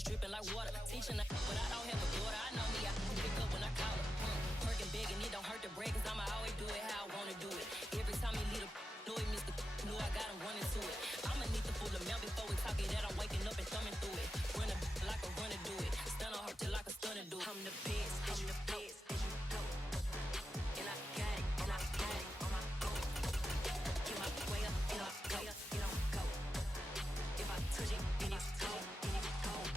bitch dripping like water. Teaching her, but I don't have a daughter. I know me, I can pick up when I call her. Working big and it don't hurt to break, cause I'ma always do it how I wanna do it. Every time he lead a know he missed the know I got him running to it. I'ma need the full amount before we talk it that I'm waking up and thumbing through it. Run a like a runner do it. Stun on her till like a stunner do it. I'm the best, I'm the best, as you go. And I got it, and I got it on my go. Get my way up, and I way up, it don't go. If I touch it, then it's cold, then it's cold.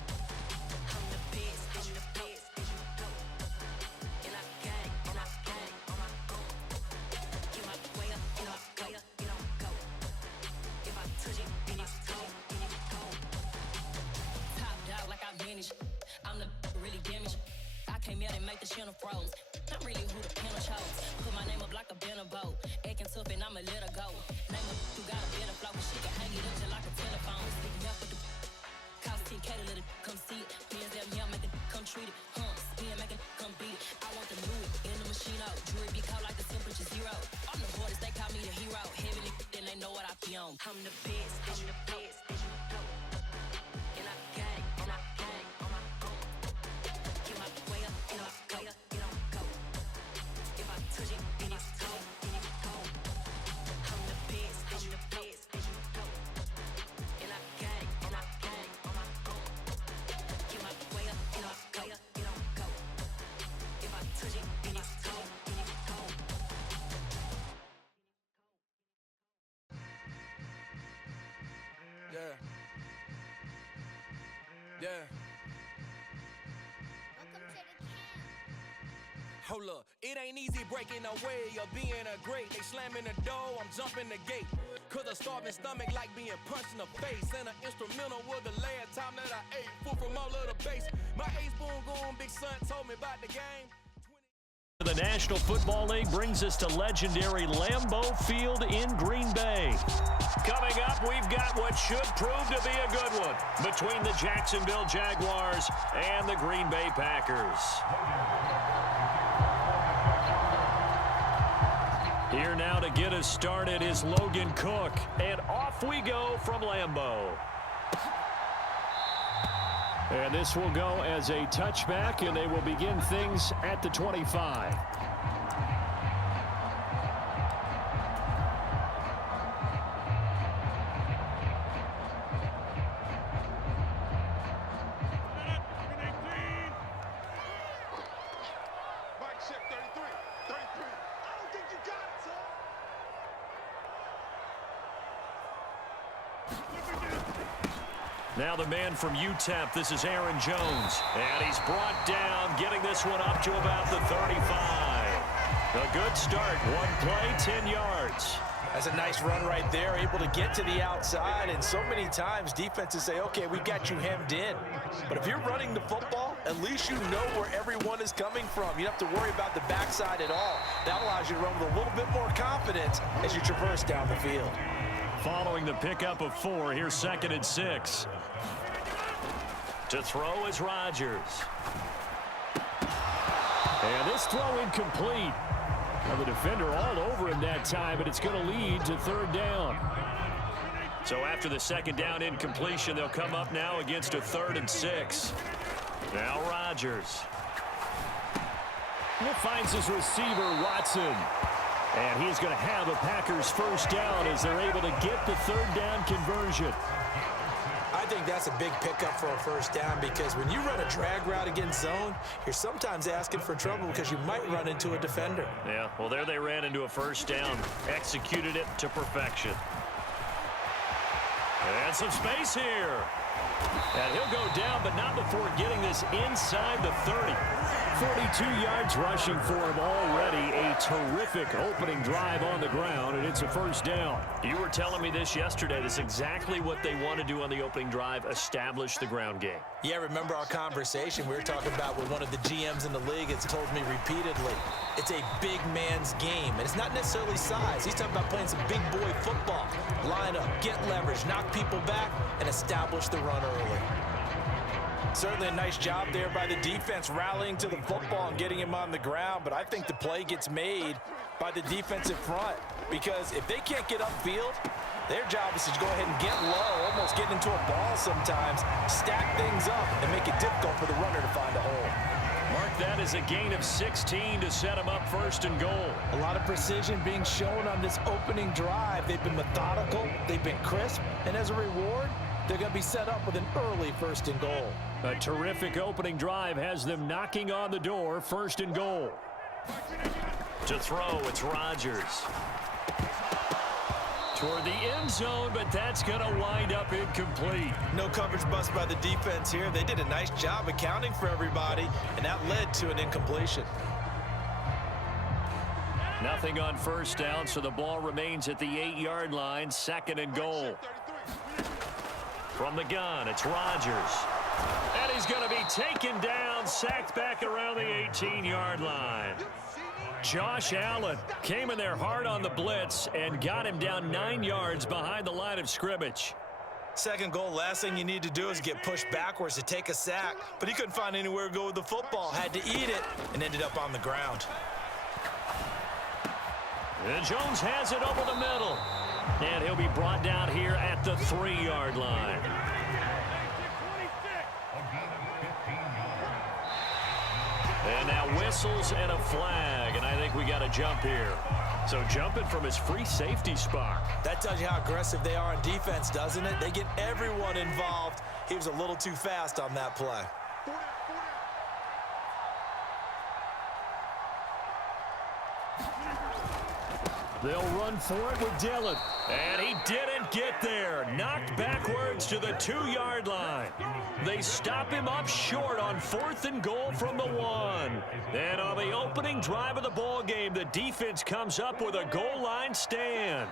I'm the best, as you go. And I got it, and I got it on my go. Get my way up, and I way up, it don't go. If I touch it, then it's cold, then it's cold. Top dog like I manage. I'm the really damaged. I came out and make the channel froze. I'm really who the panel chose. Put my name up like a banner boat. Acting tough and I'ma let her go. Name her who got a better flow, but she can hang it up just like a telephone. Sleeping out with the cost 10K to let it come see it. Pins that me out, make it come treat it. Spin, make it come beat it. I want the Louis in the machine out. Jewelry be caught like the temperature zero. I'm the hardest, they call me the hero. Heavenly, then they know what I be on. I'm the best, I'm the best, as you go. And I got it, and I got it on my own. Get my way up, and I way up, it don't go. If I touch it, then it's cold, then it's cold. I'm the best, as you go. And I got it, and I got it on my own. Get my way up, and I way up, it don't go. If I touch it, then it's cold, then it's cold. Yeah. Yeah. Hold up, it ain't easy breaking away or being a great. They slamming the door, I'm jumping the gate. Cause a starving stomach like being punched in the face. And an instrumental was the last time that I ate food from all of the base. My ace boom goon, big son told me about the game. The National Football League brings us to legendary Lambeau Field in Green Bay. Coming up, we've got what should prove to be a good one between the Jacksonville Jaguars and the Green Bay Packers. Here now to get us started is Logan Cook, and off we go from Lambeau. And this will go as a touchback, and they will begin things at the 25. Now the man from UTEP, this is Aaron Jones. And he's brought down, getting this one up to about the 35. A good start, one play, 10 yards. That's a nice run right there, able to get to the outside. And so many times defenses say, okay, we've got you hemmed in. But if you're running the football, at least you know where everyone is coming from. You don't have to worry about the backside at all. That allows you to run with a little bit more confidence as you traverse down the field. Following the pickup of 4, here's 2nd and 6. To throw is Rodgers. And this throw incomplete. Now the defender all over him that time, but it's going to lead to 3rd down. So after the 2nd down incompletion, they'll come up now against a 3rd and 6. Now Rodgers. He finds his receiver, Watson. And he's going to have a Packers 1st down as they're able to get the 3rd down conversion. I think that's a big pickup for a 1st down because when you run a drag route against zone, you're sometimes asking for trouble because you might run into a defender. Yeah, well, there they ran into a 1st down. Executed it to perfection. And some space here. And he'll go down, but not before getting this inside the 30. 42 yards rushing for him already. A terrific opening drive on the ground, and it's a 1st down. You were telling me this yesterday. This is exactly what they want to do on the opening drive, establish the ground game. Yeah, remember our conversation we were talking about with one of the GMs in the league has told me repeatedly, it's a big man's game, and it's not necessarily size. He's talking about playing some big boy football. Line up, get leverage, knock people back, and establish the run early. Certainly a nice job there by the defense rallying to the football and getting him on the ground, but I think the play gets made by the defensive front because if they can't get upfield, their job is to go ahead and get low, almost get into a ball sometimes, stack things up, and make it difficult for the runner to find a hole. Mark that as a gain of 16 to set him up first and goal. A lot of precision being shown on this opening drive. They've been methodical, they've been crisp, and as a reward, they're going to be set up with an early first and goal. A terrific opening drive has them knocking on the door, first and goal. To throw, it's Rodgers. Toward the end zone, but that's going to wind up incomplete. No coverage bust by the defense here. They did a nice job accounting for everybody, and that led to an incompletion. Nothing on first down, so the ball remains at the 8-yard line, second and goal. From the gun, it's Rodgers. And he's going to be taken down, sacked back around the 18-yard line. Josh Allen came in there hard on the blitz and got him down 9 yards behind the line of scrimmage. Second goal, last thing you need to do is get pushed backwards to take a sack, but he couldn't find anywhere to go with the football, had to eat it, and ended up on the ground. And Jones has it over the middle. And he'll be brought down here at the 3-yard line. And now whistles and a flag, and I think we got a jump here. So jumping from his free safety spot. That tells you how aggressive they are on defense, doesn't it? They get everyone involved. He was a little too fast on that play. They'll run for it with Dillon. And he didn't get there. Knocked backwards to the 2-yard line. They stop him up short on 4th and goal from the 1. And on the opening drive of the ball game, the defense comes up with a goal line stand.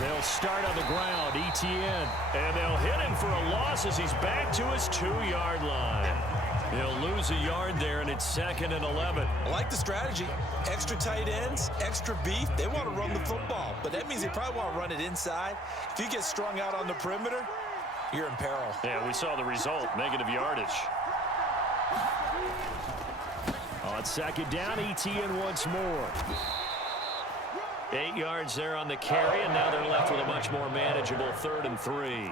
They'll start on the ground, Etienne, and they'll hit him for a loss as he's back to his 2-yard line. He'll lose a yard there, and it's 2nd and 11. I like the strategy. Extra tight ends, extra beef. They want to run the football, but that means they probably want to run it inside. If you get strung out on the perimeter, you're in peril. Yeah, we saw the result, negative yardage. On second down, Etienne once more. 8 yards there on the carry, and now they're left with a much more manageable 3rd and 3.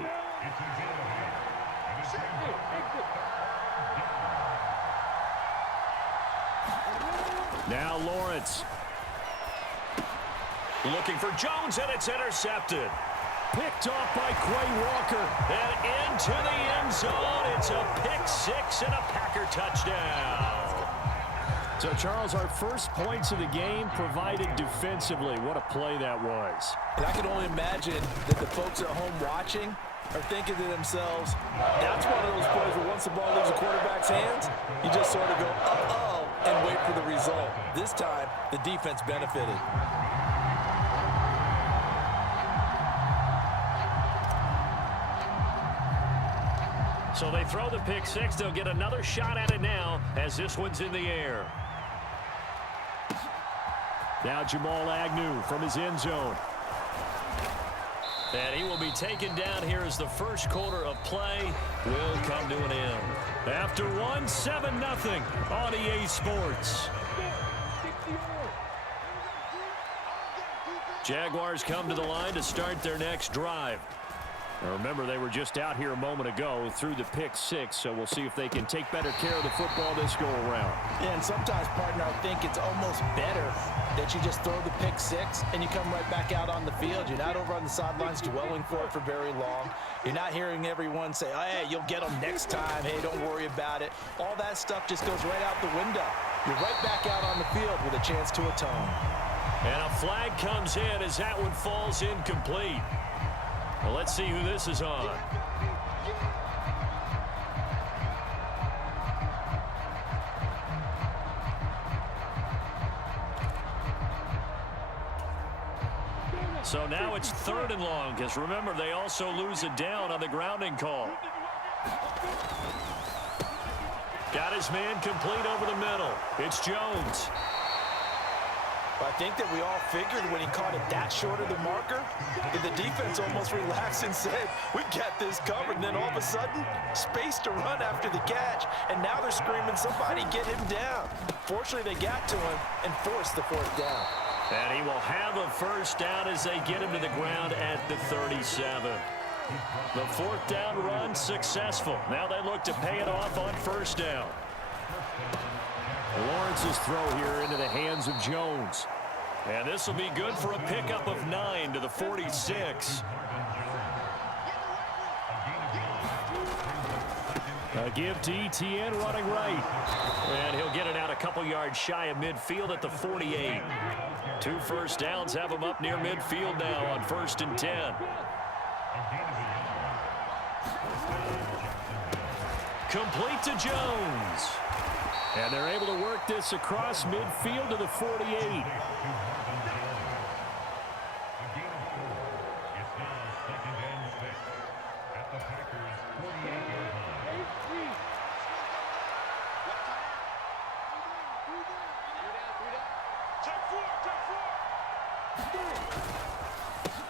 Now Lawrence. Looking for Jones, and it's intercepted. Picked off by Quay Walker, and into the end zone. It's a pick 6 and a Packer touchdown. So, Charles, our first points of the game provided defensively. What a play that was. And I can only imagine that the folks at home watching are thinking to themselves, that's one of those plays where once the ball leaves the quarterback's hands, you just sort of go, uh-oh, and wait for the result. This time, the defense benefited. So they throw the pick 6. They'll get another shot at it now as this one's in the air. Now Jamal Agnew from his end zone. And he will be taken down here as the first quarter of play will come to an end. After 7-0 on EA Sports. Jaguars come to the line to start their next drive. Now remember, they were just out here a moment ago through the pick 6, so we'll see if they can take better care of the football this go-around. Yeah, and sometimes, partner, I think it's almost better that you just throw the pick 6 and you come right back out on the field. You're not over on the sidelines dwelling for it for very long. You're not hearing everyone say, oh, hey, you'll get them next time. Hey, don't worry about it. All that stuff just goes right out the window. You're right back out on the field with a chance to atone. And a flag comes in as that one falls incomplete. Well, let's see who this is on. So now it's 3rd and long, because remember, they also lose it down on the grounding call. Got his man complete over the middle. It's Jones. I think that we all figured when he caught it that short of the marker, that the defense almost relaxed and said, we got this covered. And then all of a sudden, space to run after the catch. And now they're screaming, somebody get him down. Fortunately, they got to him and forced the fourth down. And he will have a first down as they get him to the ground at the 37. The fourth down run successful. Now they look to pay it off on first down. Lawrence's throw here into the hands of Jones. And this will be good for a pickup of 9 to the 46. A give to Etienne running right. And he'll get it out a couple yards shy of midfield at the 48. 2 first downs have him up near midfield now on 1st and 10. Complete to Jones. And they're able to work this across midfield to the 48.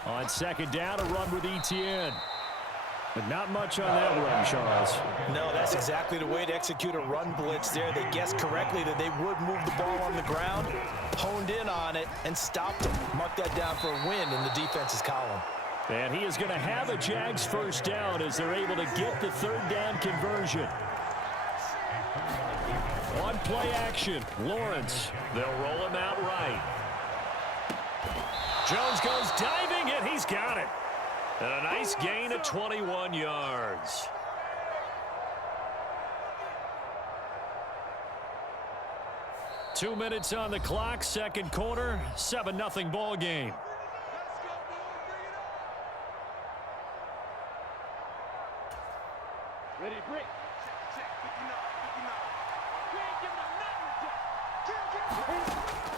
On second down, a run with Etienne. But not much on that run, Charles. No, that's exactly the way to execute a run blitz there. They guessed correctly that they would move the ball on the ground, honed in on it, and stopped them. Mark that down for a win in the defense's column. And he is going to have a Jags first down as they're able to get the third down conversion. On play action, Lawrence. They'll roll him out right. Jones goes diving, and he's got it. And a nice gain of 21 yards. Two minutes on the clock, second quarter, 7-0 ball game. Ready, break.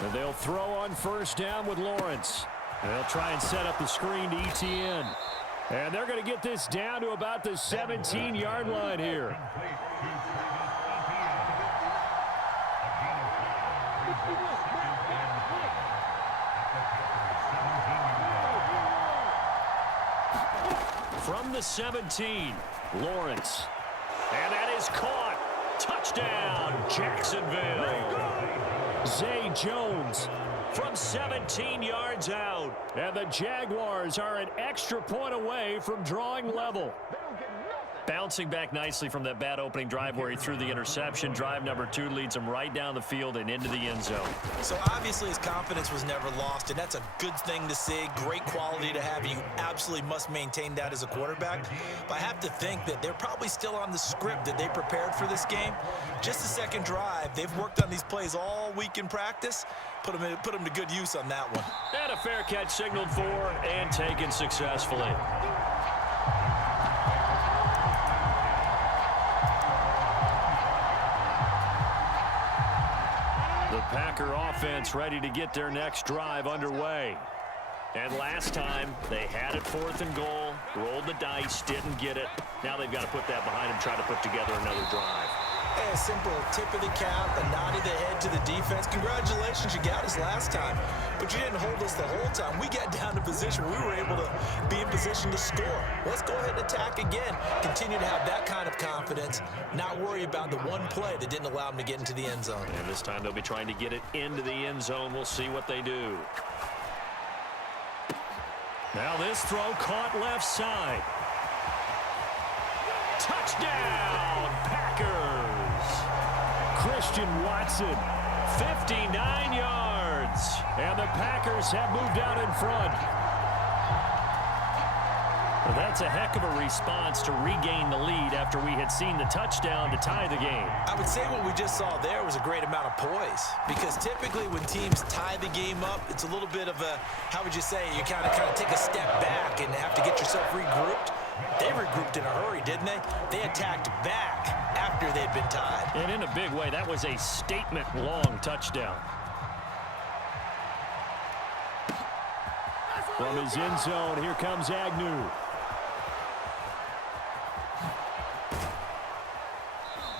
And they'll throw on first down with Lawrence. And they'll try and set up the screen to Etienne. And they're going to get this down to about the 17-yard line here. From the 17, Lawrence. And that is caught. Touchdown, Jacksonville. Zay Jones from 17 yards out. And the Jaguars are an extra point away from drawing level. Bouncing back nicely from that bad opening drive where he threw the interception. Drive number 2 leads him right down the field and into the end zone. So obviously his confidence was never lost, and that's a good thing to see. Great quality to have. You absolutely must maintain that as a quarterback. But I have to think that they're probably still on the script that they prepared for this game. Just the second drive. They've worked on these plays all week in practice. Put them to good use on that one. And a fair catch signaled for and taken successfully. The Packer offense ready to get their next drive underway. And last time, they had it 4th and goal, rolled the dice, didn't get it. Now they've got to put that behind them, try to put together another drive. A simple tip of the cap, a nod of the head to the defense. Congratulations, you got us last time, but you didn't hold us the whole time. We got down to position. We were able to be in position to score. Let's go ahead and attack again. Continue to have that kind of confidence, not worry about the one play that didn't allow them to get into the end zone. And this time they'll be trying to get it into the end zone. We'll see what they do. Now this throw caught left side. Touchdown, Packers! Christian Watson, 59 yards. And the Packers have moved out in front. Well, that's a heck of a response to regain the lead after we had seen the touchdown to tie the game. I would say what we just saw there was a great amount of poise, because typically when teams tie the game up, it's a little bit of a, how would you say, you kind of take a step back and have to get yourself regrouped. They regrouped in a hurry, didn't they? They attacked back after they'd been tied. And in a big way, that was a statement-long touchdown. From his end zone, here comes Agnew.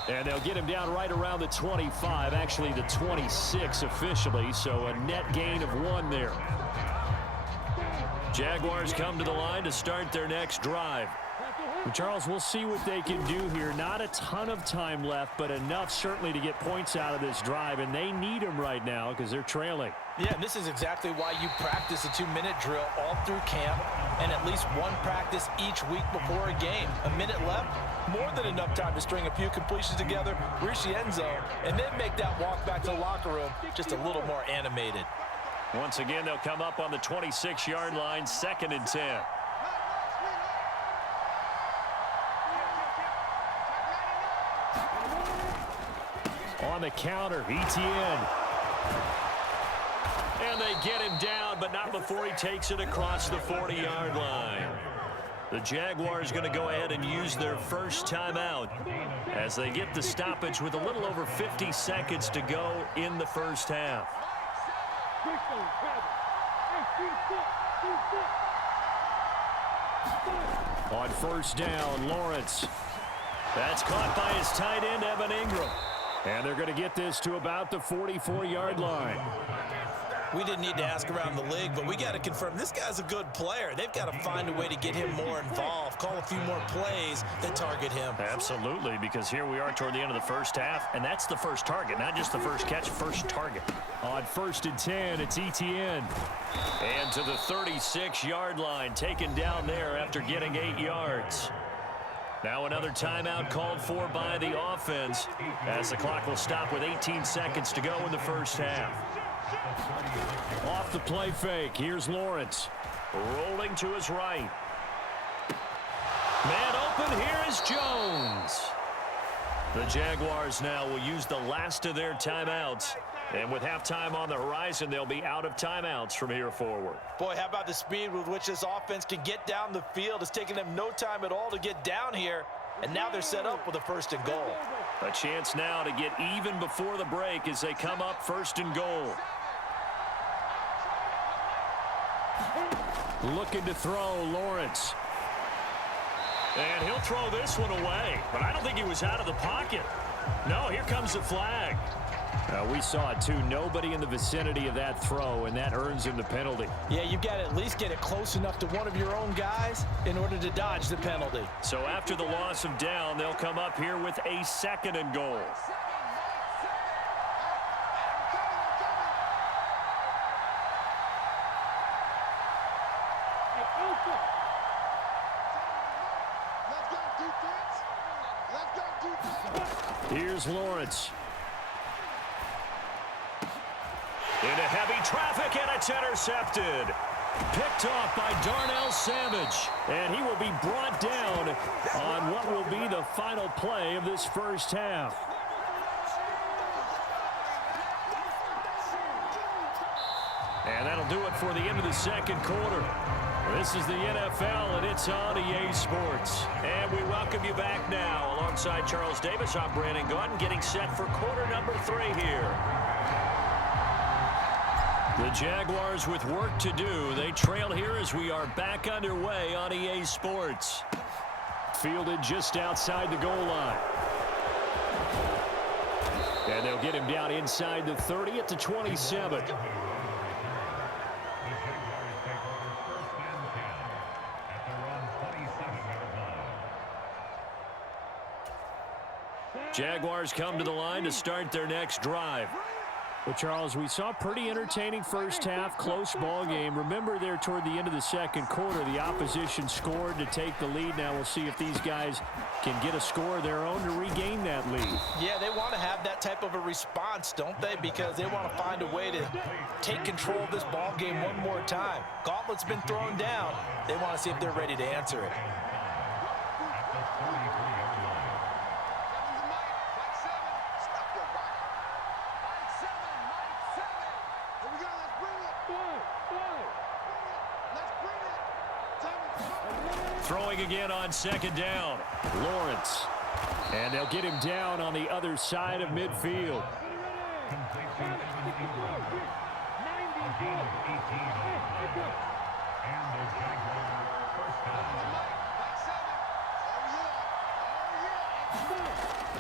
And they'll get him down right around the 25, actually the 26 officially, so a net gain of 1 there. Jaguars come to the line to start their next drive. Well, Charles, we'll see what they can do here. Not a ton of time left, but enough certainly to get points out of this drive, and they need them right now because they're trailing. Yeah, and this is exactly why you practice a 2-minute drill all through camp and at least one practice each week before a game. A minute left, more than enough time to string a few completions together, reach the end zone, and then make that walk back to the locker room just a little more animated. Once again, they'll come up on the 26-yard line, 2nd and 10. On the counter, Etienne. And they get him down, but not before he takes it across the 40-yard line. The Jaguars going to go ahead and use their first timeout as they get the stoppage with a little over 50 seconds to go in the first half. On first down, Lawrence. That's caught by his tight end, Evan Ingram. And they're going to get this to about the 44-yard line. We didn't need to ask around the league, but we got to confirm this guy's a good player. They've got to find a way to get him more involved, call a few more plays that target him. Absolutely, because here we are toward the end of the first half, and that's the first target, not just the first catch, first target. On 1st and 10, it's Etienne. And to the 36-yard line, taken down there after getting 8 yards. Now another timeout called for by the offense as the clock will stop with 18 seconds to go in the first half. Off the play fake, here's Lawrence. Rolling to his right. Man open, here is Jones. The Jaguars now will use the last of their timeouts. And with halftime on the horizon, they'll be out of timeouts from here forward. Boy, how about the speed with which this offense can get down the field? It's taken them no time at all to get down here. And now they're set up with a 1st and goal. A chance now to get even before the break as they come up 1st and goal. Looking to throw, Lawrence. And he'll throw this one away. But I don't think he was out of the pocket. No, here comes the flag. We saw it too. Nobody in the vicinity of that throw, and that earns him the penalty. Yeah, you've got to at least get it close enough to one of your own guys in order to dodge the penalty. So after the loss of down, they'll come up here with a 2nd and goal. Here's Lawrence. Into heavy traffic, and it's intercepted. Picked off by Darnell Savage. And he will be brought down on what will be the final play of this first half. And that'll do it for the end of the second quarter. This is the NFL, and it's on EA Sports. And we welcome you back now. Alongside Charles Davis, I'm Brandon Gordon, getting set for quarter number 3 here. The Jaguars with work to do. They trail here as we are back underway on EA Sports. Fielded just outside the goal line. And they'll get him down inside the 30 at the 27. Jaguars come to the line to start their next drive. Well, Charles, we saw a pretty entertaining first half, close ball game. Remember there toward the end of the second quarter, the opposition scored to take the lead. Now we'll see if these guys can get a score of their own to regain that lead. Yeah, they want to have that type of a response, don't they? Because they want to find a way to take control of this ball game one more time. Gauntlet's been thrown down. They want to see if they're ready to answer it. Throwing again on second down. Lawrence. And they'll get him down on the other side of midfield.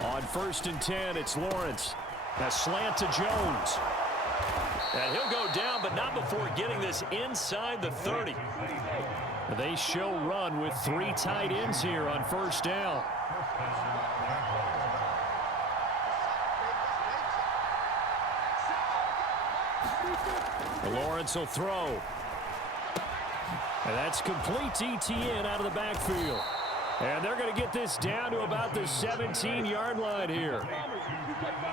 On On 1st and 10, it's Lawrence. A slant to Jones. And he'll go down, but not before getting this inside the 30. They show run with 3 tight ends here on 1st down. Lawrence will throw. And that's complete to Etienne out of the backfield. And they're going to get this down to about the 17-yard line here.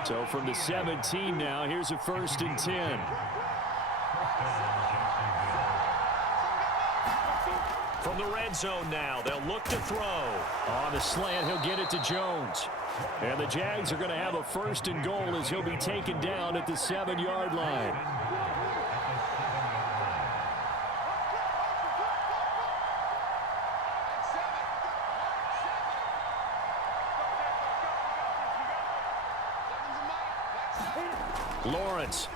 So from the 17 now, here's a 1st and 10. From the red zone now, they'll look to throw. On the slant, he'll get it to Jones. And the Jags are going to have a 1st and goal as he'll be taken down at the 7-yard line. Lawrence.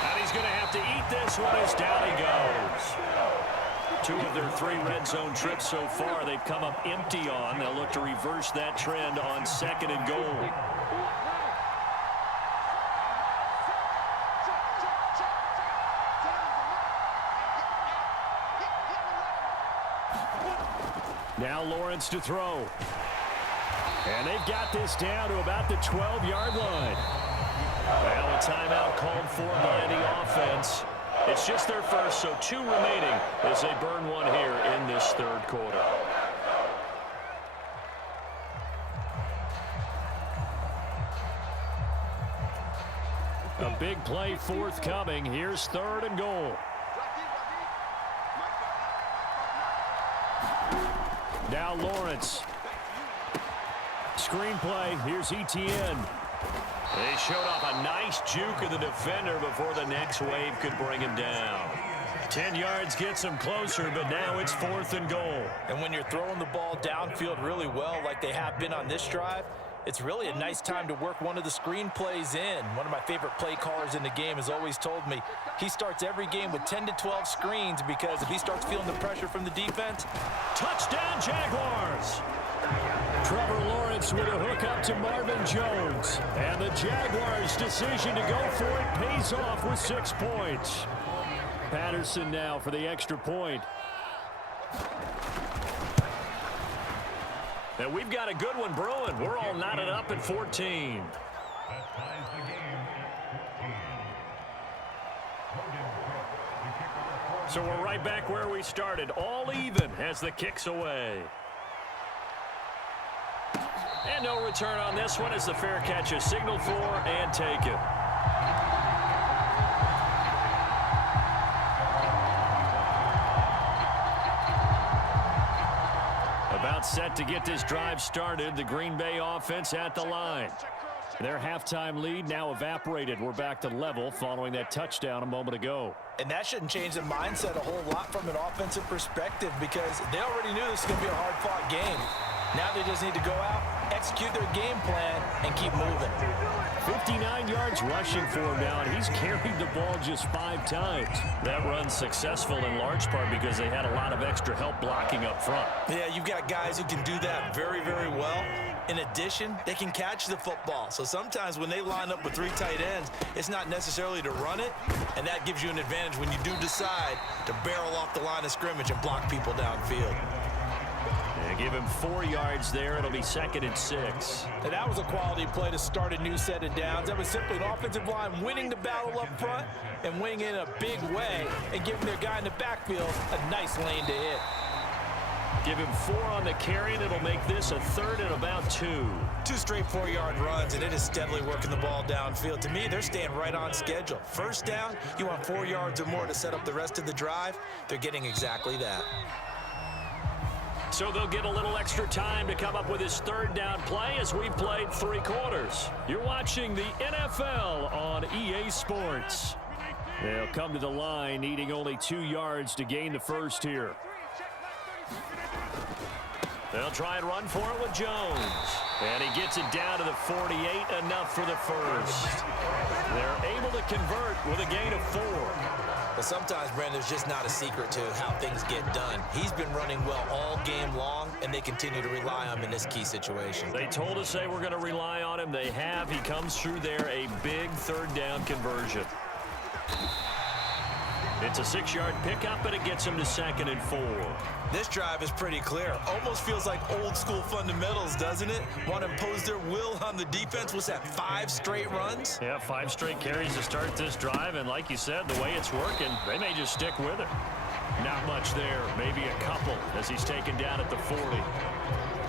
And he's going to have to eat this one as down he goes. 2 of their 3 red zone trips so far they've come up empty on. They'll look to reverse that trend on 2nd and goal. Now Lawrence to throw. And they've got this down to about the 12-yard line. Well, a timeout called for by the offense. It's just their first, so 2 remaining as they burn one here in this 3rd quarter. A big play forthcoming. Here's 3rd and goal. Now Lawrence. Screenplay. Here's Etienne. They showed off a nice juke of the defender before the next wave could bring him down. 10 yards gets them closer, but now it's 4th and goal. And when you're throwing the ball downfield really well like they have been on this drive, it's really a nice time to work one of the screen plays in. One of my favorite play callers in the game has always told me he starts every game with 10 to 12 screens because if he starts feeling the pressure from the defense, touchdown Jaguars! Trevor Lawrence with a hook up to Marvin Jones. And the Jaguars' decision to go for it pays off with 6 points. Patterson now for the extra point. And we've got a good one brewing. We're all knotted up at 14. So we're right back where we started. All even as the kick's away. And no return on this one as the fair catch is signaled for and taken. About set to get this drive started. The Green Bay offense at the line. Their halftime lead now evaporated. We're back to level following that touchdown a moment ago. And that shouldn't change the mindset a whole lot from an offensive perspective because they already knew this was going to be a hard-fought game. Now they just need to go out, execute their game plan, and keep moving. 59 yards rushing for him now, and he's carried the ball just 5 times. That run's successful in large part because they had a lot of extra help blocking up front. Yeah, you've got guys who can do that very, very well. In addition, they can catch the football. So sometimes when they line up with 3 tight ends, it's not necessarily to run it, and that gives you an advantage when you do decide to barrel off the line of scrimmage and block people downfield. They give him 4 yards there. It'll be 2nd and 6. And that was a quality play to start a new set of downs. That was simply an offensive line winning the battle up front and winning in a big way and giving their guy in the backfield a nice lane to hit. Give him 4 on the carry, and it'll make this a 3rd and about 2. 2 straight 4-yard runs, and it is steadily working the ball downfield. To me, they're staying right on schedule. First down, you want 4 yards or more to set up the rest of the drive. They're getting exactly that. So they'll get a little extra time to come up with his 3rd down play as we've played 3 quarters. You're watching the NFL on EA Sports. They'll come to the line needing only 2 yards to gain the first here. They'll try and run for it with Jones. And he gets it down to the 48, enough for the first. They're able to convert with a gain of 4. But sometimes, Brandon, there's just not a secret to how things get done. He's been running well all game long, and they continue to rely on him in this key situation. They told us they were going to rely on him. They have. He comes through there, a big third down conversion. It's a 6-yard pickup, and it gets him to 2nd and 4. This drive is pretty clear. Almost feels like old-school fundamentals, doesn't it? Want to impose their will on the defense. What's that, 5 straight runs? Yeah, 5 straight carries to start this drive, and like you said, the way it's working, they may just stick with it. Not much there, maybe a couple as he's taken down at the 40.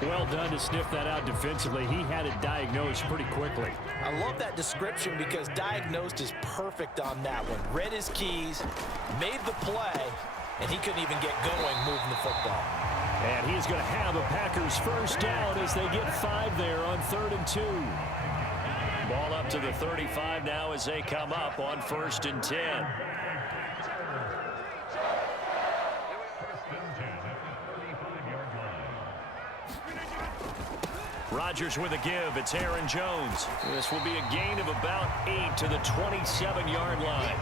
Well done to sniff that out defensively. He had it diagnosed pretty quickly. I love that description because diagnosed is perfect on that one. Read his keys, made the play, and he couldn't even get going moving the football. And he's going to have a Packers first down as they get 5 there on 3rd and 2. Ball up to the 35 now as they come up on 1st and 10. Rodgers with a give. It's Aaron Jones. This will be a gain of about 8 to the 27-yard line.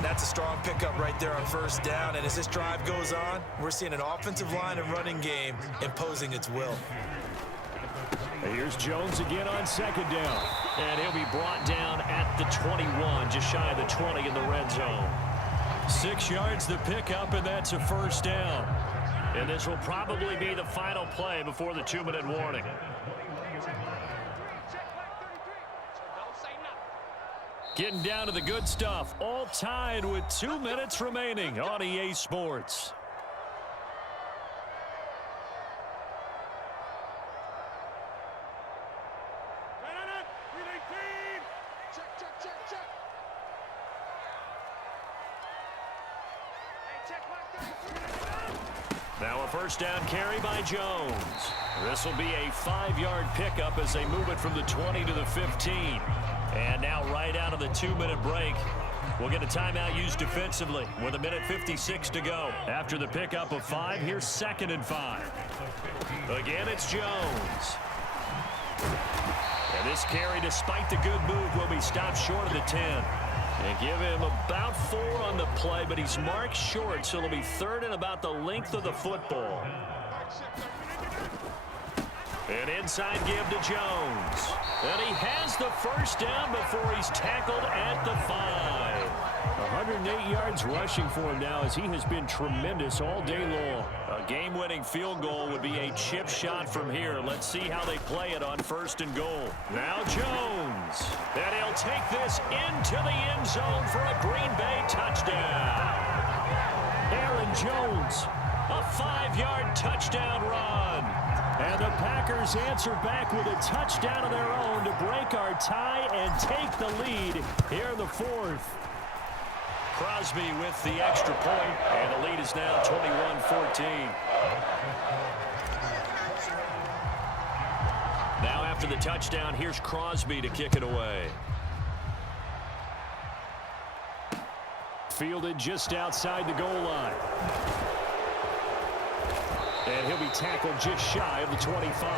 That's a strong pickup right there on 1st down. And as this drive goes on, we're seeing an offensive line and running game imposing its will. Here's Jones again on 2nd down. And he'll be brought down at the 21, just shy of the 20 in the red zone. 6 yards the pickup, and that's a 1st down. And this will probably be the final play before the 2-minute warning. Getting down to the good stuff. All tied with 2 minutes remaining on EA Sports. Now a 1st down carry by Jones. This will be a 5-yard pickup as they move it from the 20 to the 15. And now right out of the 2-minute break, we'll get a timeout used defensively with 1:56 to go. After the pickup of 5, here's 2nd and 5. Again, it's Jones. And this carry, despite the good move, will be stopped short of the 10. And give him about 4 on the play, but he's marked short, so it'll be 3rd and about the length of the football. An inside give to Jones. And he has the 1st down before he's tackled at the 5. 108 yards rushing for him now as he has been tremendous all day long. A game-winning field goal would be a chip shot from here. Let's see how they play it on 1st and goal. Now Jones. And he'll take this into the end zone for a Green Bay touchdown. Aaron Jones, a 5-yard touchdown run. And the Packers answer back with a touchdown of their own to break our tie and take the lead here in the 4th. Crosby with the extra point, and the lead is now 21-14. Now after the touchdown, here's Crosby to kick it away. Fielded just outside the goal line. And he'll be tackled just shy of the 25.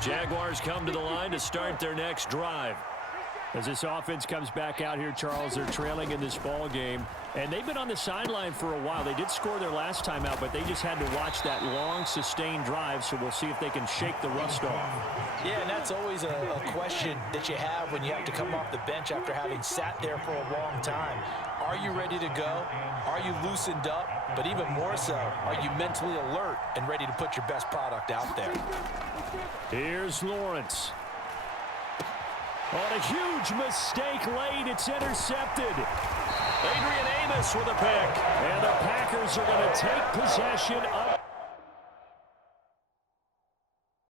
Jaguars come to the line to start their next drive. As this offense comes back out here, Charles, they're trailing in this ball game. And they've been on the sideline for a while. They did score their last time out, but they just had to watch that long, sustained drive, so we'll see if they can shake the rust off. Yeah, and that's always a question that you have when you have to come off the bench after having sat there for a long time. Are you ready to go? Are you loosened up? But even more so, are you mentally alert and ready to put your best product out there? Here's Lawrence. On a huge mistake late, it's intercepted. Adrian Amos with a pick. And the Packers are going to take possession of